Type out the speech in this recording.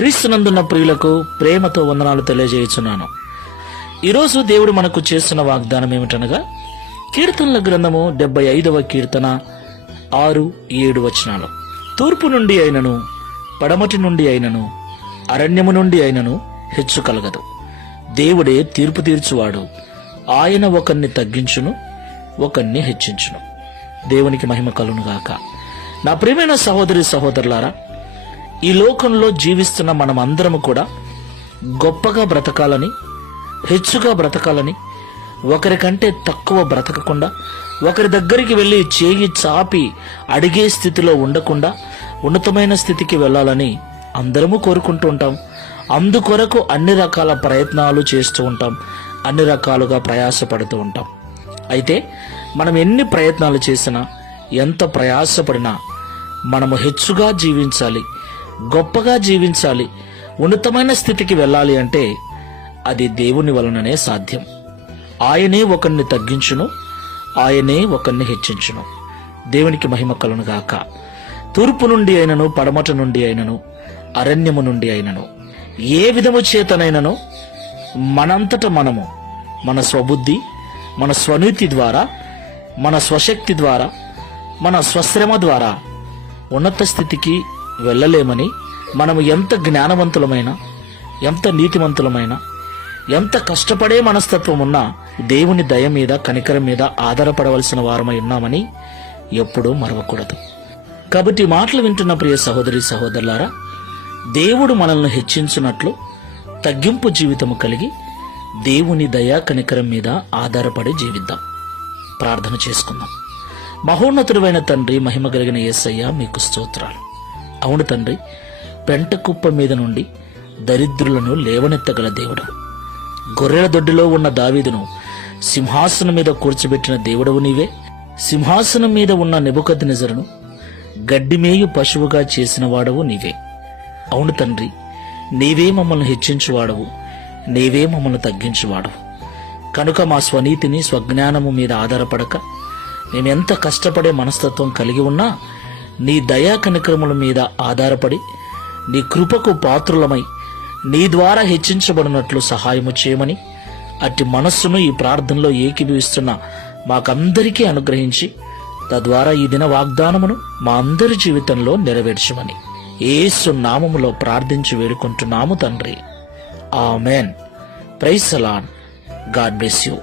క్రీస్తునందున్న ప్రియులకు ప్రేమతో వందనాలు తెలియజేయుచున్నాను. ఈరోజు దేవుడు మనకు చేస్తున్న వాగ్దానం ఏమిటనగా, కీర్తనల గ్రంథము 75వ కీర్తన 6-7 వచనాలు. తూర్పు నుండి అయినను, పడమటి నుండి అయినను, అరణ్యము నుండి అయినను హెచ్చు కలగదు. దేవుడే తీర్పు తీర్చువాడు. ఆయన ఒకరిని తగ్గించును, ఒకరిని హెచ్చించును. దేవునికి మహిమ కలుగునుగాక. నా ప్రియమైన సహోదరి సహోదరులారా, ఈ లోకంలో జీవిస్తున్న మనమందరము కూడా గొప్పగా బ్రతకాలని, హెచ్చుగా బ్రతకాలని, ఒకరికంటే తక్కువ బ్రతకకుండా, ఒకరి దగ్గరికి వెళ్ళి చేయి చాపి అడిగే స్థితిలో ఉండకుండా ఉన్నతమైన స్థితికి వెళ్ళాలని అందరము కోరుకుంటూ ఉంటాం. అందుకొరకు అన్ని రకాల ప్రయత్నాలు చేస్తూ ఉంటాం, అన్ని రకాలుగా ప్రయాసపడుతూ ఉంటాం. అయితే మనం ఎన్ని ప్రయత్నాలు చేసినా, ఎంత ప్రయాసపడినా మనము హెచ్చుగా జీవించాలి, గొప్పగా జీవించాలి, ఉన్నతమైన స్థితికి వెళ్ళాలి అంటే అది దేవుని వలననే సాధ్యం. ఆయనే ఒకరిని తగ్గించును, ఆయనే ఒకరిని హెచ్చించును. దేవునికి మహిమ కలుగునుగాక. తూర్పు నుండి అయినను, పడమట నుండి అయినను, అరణ్యము నుండి అయినను, ఏ విధము చేతనైనను మనంతట మనము మన స్వబుద్ధి, మన స్వనీతి ద్వారా, మన స్వశక్తి ద్వారా, మన స్వశ్రమ ద్వారా ఉన్నత స్థితికి వెళ్ళలేమని, మనము ఎంత జ్ఞానవంతులమైనా, ఎంత నీతిమంతులమైనా, ఎంత కష్టపడే మనస్తత్వం ఉన్నా దేవుని దయ మీద, కనికరం మీద ఆధారపడవలసిన వారమై ఉన్నామని ఎప్పుడూ మరవకూడదు. కాబట్టి మాటలు వింటున్న ప్రియ సహోదరి సహోదరులారా, దేవుడు మనల్ని హెచ్చించినట్లు తగ్గింపు జీవితము కలిగి దేవుని దయ కనికరం మీద ఆధారపడి జీవిద్దాం. ప్రార్థన చేసుకుందాం. మహోన్నతుడైన తండ్రి, మహిమ కలిగిన యేసయ్య, మీకు స్తోత్రాలు. అవును తండ్రి, పెంట కుప్ప మీద నుండి దరిద్రులను లేవనెత్తగల దేవుడు. గొర్రెల దొడ్డిలో ఉన్న దావీదును సింహాసనం మీద కూర్చోబెట్టిన దేవుడవు నీవే. సింహాసనం మీద ఉన్న నెబుకద్నెజరును గడ్డిమేయు పశువుగా చేసిన వాడవు నీవే. అవును తండ్రి, నీవే మమ్మల్ని హెచ్చించువాడవు, నీవే మమ్మల్ని తగ్గించువాడవు. కనుక మా స్వనీతిని, స్వజ్ఞానము మీద ఆధారపడక, మేమెంత కష్టపడే మనస్తత్వం కలిగి ఉన్నా నీ దయా కనికరముల మీద ఆధారపడి నీ కృపకు పాత్రులమై నీ ద్వారా హెచ్చించబడినట్లు సహాయము చేయమని, అట్టి మనస్సును ఈ ప్రార్థనలో ఏకీభవిస్తున్న మాకందరికీ అనుగ్రహించి, తద్వారా ఈ దిన వాగ్దానమును మా అందరి జీవితంలో నెరవేర్చమని యేసు నామములో ప్రార్థించి వేడుకుంటున్నాము తండ్రి. Amen. Praise the lord. God bless you.